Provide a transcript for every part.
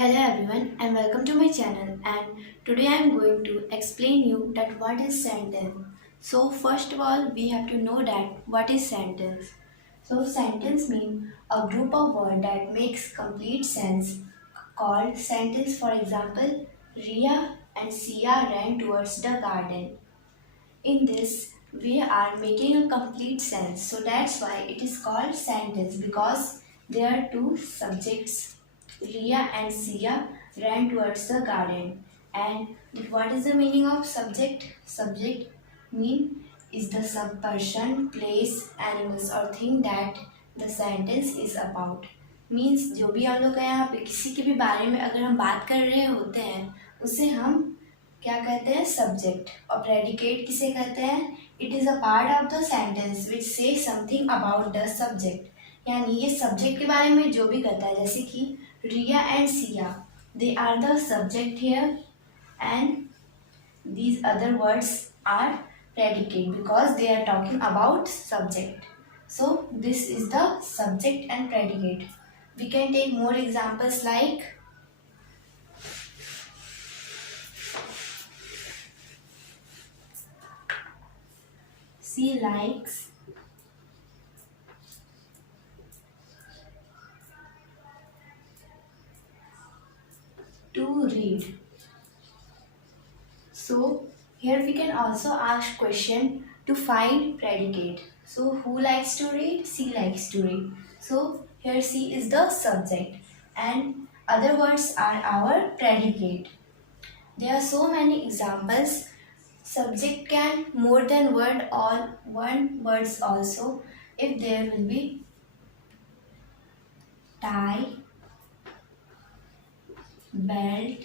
Hello everyone and welcome to my channel, and today I am going to explain you that what is sentence. So first of all we have to know that what is sentence. So sentence mean a group of words that makes complete sense called sentence. For example, Ria and Sia ran towards the garden. In this we are making a complete sense. So that's why it is called sentence, because there are two subjects. Ria and Sia ran towards the garden. And what is the meaning of subject? Subject mean is the sub person, place, animals or thing that the sentence is about. Means जो भी हम लोग का यहाँ पे किसी के भी बारे में अगर हम बात कर रहे होते हैं उसे हम क्या कहते हैं? सब्जेक्ट. और प्रेडिकेट किसे कहते हैं? It is a part of the sentence which से समथिंग अबाउट द सब्जेक्ट, यानी ये सब्जेक्ट के बारे में जो भी कहता है. जैसे कि Riya and Siya, they are the subject here and these other words are predicate because they are talking about subject. So this is the subject and predicate. We can take more examples like she likes to read. So here we can also ask question to find predicate. So who likes to read? She likes to read. So here she is the subject and other words are our predicate. There are so many examples. Subject can more than word or one words also. If there will be tie, belt,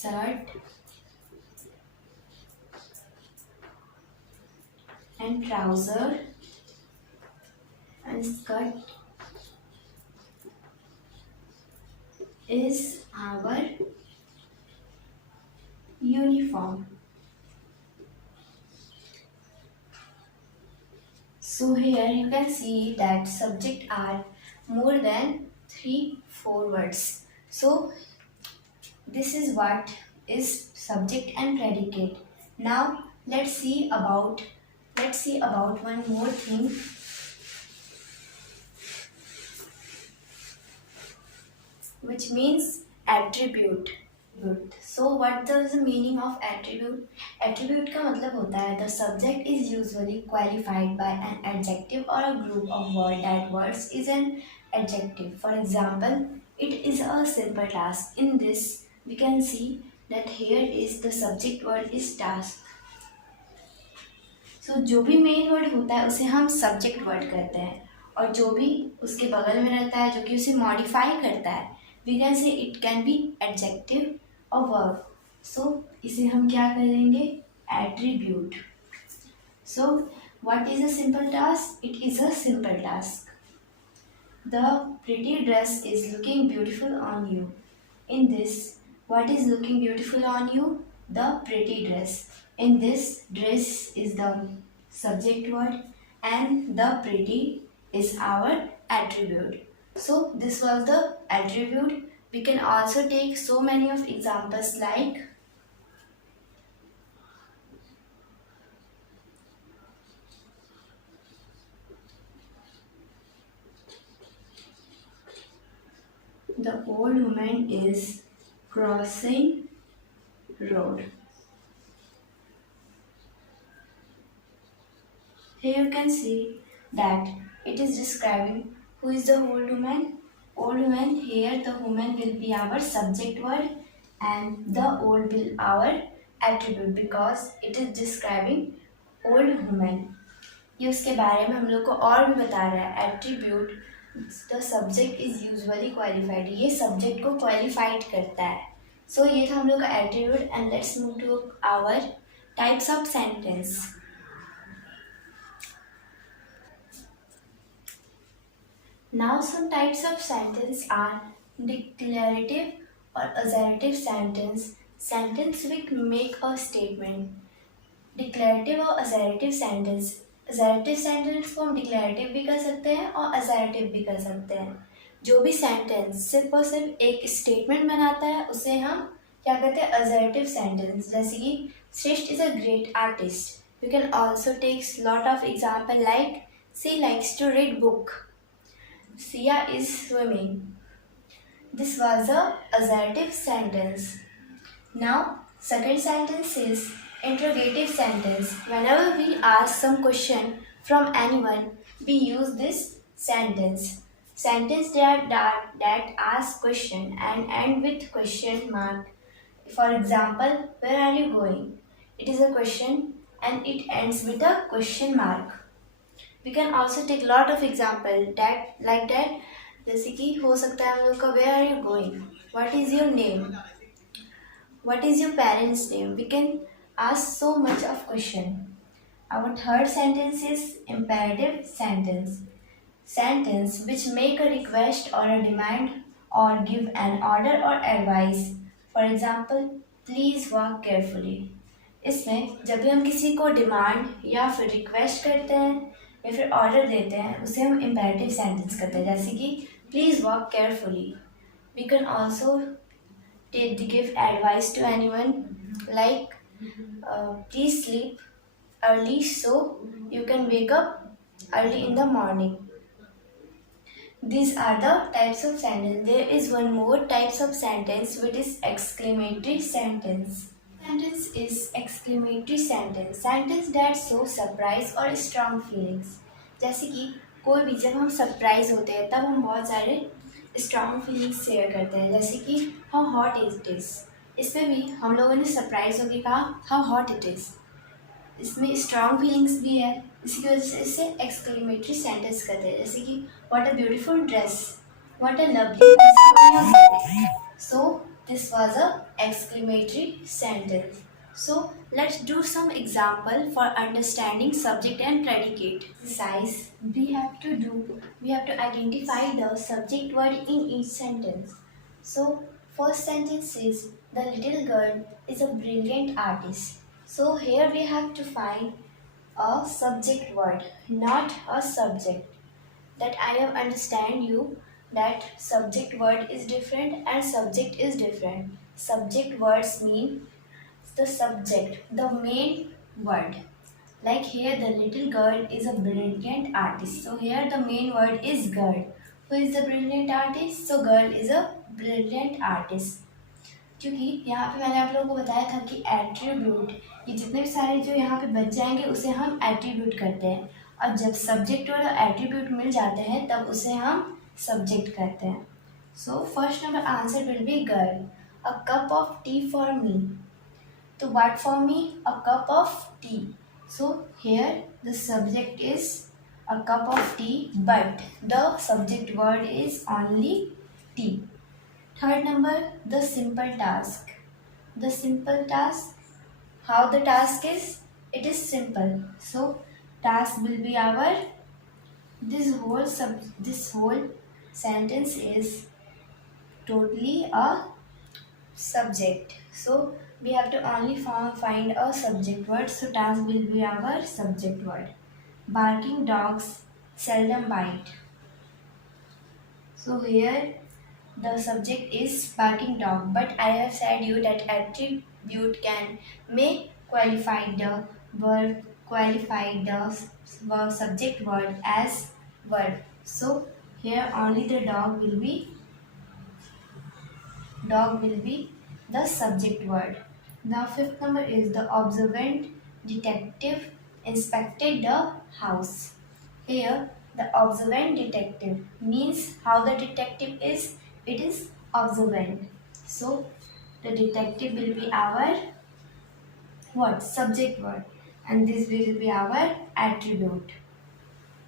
shirt and trouser and skirt is our uniform. So here you can see that subject are more than 3-4 words. So this is what is subject and predicate. Now let's see about one more thing, which means attribute. So what is the meaning of attribute? Attribute का मतलब होता है the subject is usually qualified by an adjective or a group of word that words is an adjective. For example, it is a simple task. In this we can see that here is the subject word is task. So जो भी main word होता है उसे हम subject word कहते हैं, और जो भी उसके बगल में रहता है जो कि उसे मॉडिफाई करता है we can say it can be adjective और वर्ब. सो इसे हम क्या करेंगे? Attribute. So what is a simple task? It is a simple task. The pretty dress is looking beautiful on you. In this what is looking beautiful on you? The pretty dress. In this, dress is the subject word and the pretty is our attribute. So this was the attribute. We can also take so many of examples like the old woman is crossing road. Here you can see that it is describing who is the old woman. Old woman, here the woman will be our subject word and the old will our attribute because it is describing old woman. ये उसके बारे में हम लोग को और भी बता रहा है. Attribute the subject is usually qualified, ये सब्जेक्ट को क्वालिफाइड करता है. सो ये था हम लोग का attribute. And let's move to our types of sentence. Now some types of sentence are declarative or assertive sentence. Sentence which make a statement. Declarative or assertive sentence. Assertive sentence को हम declarative भी कर सकते हैं और assertive भी कर सकते हैं। जो भी सेंटेंस सिर्फ और सिर्फ एक स्टेटमेंट बनाता है उसे हम क्या कहते हैं, असर्टिव सेंटेंस। जैसे कि Shreshtha is a great artist. We can also takes lot of example like she likes to read book, Siya is swimming. This was a assertive sentence. Now, second sentence is interrogative sentence. Whenever we ask some question from anyone, we use this sentence. Sentence that ask question and end with question mark. For example, where are you going? It is a question and it ends with a question mark. We can also take lot of example that like that. जैसे कि हो सकता है हम लोग का where are you going, what is your name, what is your parents name. We can ask so much of question. Our third sentence is imperative sentence. Sentence which make a request or a demand or give an order or advice. For example, please walk carefully. इसमें जब भी हम किसी को demand या फिर request करते हैं या फिर ऑर्डर देते हैं उसे हम इम्पेरेटिव सेंटेंस करते हैं। जैसे कि please walk carefully. We can also give advice to anyone like please sleep early so you can wake up early in the morning. These are the types of sentence. There is one more types of sentence which is exclamatory sentence. Sentence is exclamatory sentence. Sentence that show surprise or strong feelings. जैसे कि कोई भी जब हम surprise होते हैं तब हम बहुत सारे स्ट्रॉन्ग फीलिंग्स शेयर करते हैं। जैसे कि हाउ हॉट इट इज़, इसमें भी हम लोगों ने सरप्राइज होकर कहा हाउ हॉट इट इज़। इसमें स्ट्रॉन्ग फीलिंग्स भी है, इसी की वजह से इसे एक्सक्लेमेटरी सेंटेंस कहते हैं। जैसे कि what a beautiful dress, what a lovely. So this was a exclamatory sentence. So let's do some example for understanding subject and predicate. Exercise we have to identify the subject word in each sentence. So first sentence is the little girl is a brilliant artist. So here we have to find a subject word, not a subject. That I have understand you that subject word is different and subject is different. Subject words mean the subject, the main word. Like here, the little girl is a brilliant artist. So here the main word is girl. Who is the brilliant artist? So girl is a brilliant artist. क्योंकि यहाँ पे मैंने आप लोगों को बताया था कि एट्रीब्यूट, ये जितने भी सारे जो यहाँ पे बच जाएंगे उसे हम एट्रीब्यूट करते हैं, और जब सब्जेक्ट और एट्रीब्यूट मिल जाते हैं तब उसे हम सब्जेक्ट करते हैं. So first number answer will be girl. A cup of T for me. So what for me? A cup of tea. So here the subject is a cup of tea, but the subject word is only tea. Third number, the simple task. The simple task. How the task is? It is simple. So task will be our. This whole sentence is totally a subject. So we have to only find a subject word. So task will be our subject word. Barking dogs seldom bite. So here the subject is barking dog, but I have said you that attribute may qualify the subject word as verb. So here only the dog will be the subject word. Now fifth number is the observant detective inspected the house. Here the observant detective means how the detective is. It is observant. So the detective will be our what? Subject word, and this will be our attribute.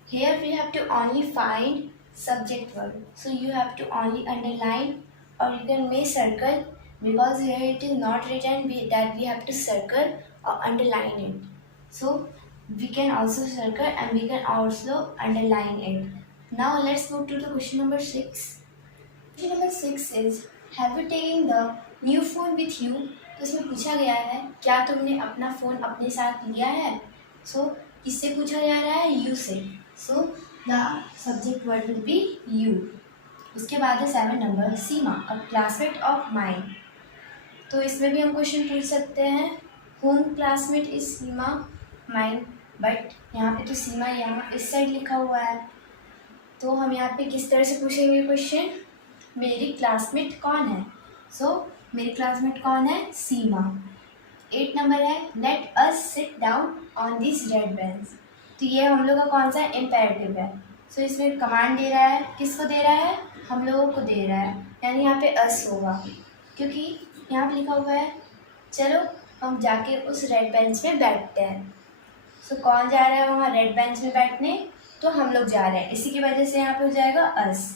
Here we have to only find subject word. So you have to only underline, or you can make circle, because here it is not written that we have to circle or underline it. So we can also circle and we can also underline it. Now let's move to the question number 6. Question number 6 is, have you taken the new phone with you? तो इसमें पूछा गया है क्या तुमने अपना phone अपने साथ लिया है. So किससे पूछा जा रहा है? यू से। So the subject word will be you. उसके बाद है 7 number, Seema a classmate of mine. तो इसमें भी हम क्वेश्चन पूछ सकते हैं, home classmate is Seema mine, but यहाँ पे तो सीमा यहाँ इस साइड लिखा हुआ है, तो हम यहाँ पे किस तरह से पूछेंगे क्वेश्चन? मेरी क्लासमेट कौन है? सो मेरी क्लासमेट कौन है? सीमा। 8 नंबर है, let us sit down on this red bench. तो ये हम लोग का कौन सा इम्पेरेटिव है? सो इसमें कमांड दे रहा है, किसको दे रहा है? हम लोगों को दे रहा है, यानी यहाँ पे अस होगा, क्योंकि यहाँ पे लिखा हुआ है चलो हम जाके उस रेड बेंच में बैठते हैं। सो कौन जा रहा है वहाँ रेड बेंच में बैठने? तो हम लोग जा रहे हैं, इसी की वजह से यहाँ पे हो जाएगा अस।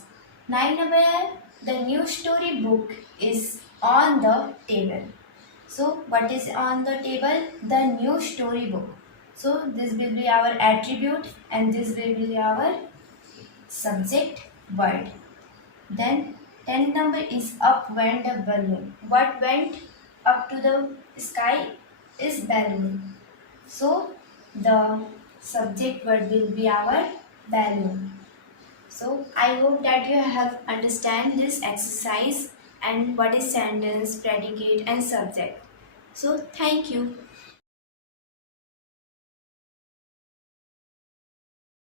9 नंबर है, the new story book is on the table. So what is on the table? The new storybook. So this will be our attribute and this will be our subject word. Then 10 number is up went a balloon. What went up to the sky is balloon. So the subject word will be our balloon. So I hope that you have understand this exercise and what is sentence, predicate and subject. So thank you.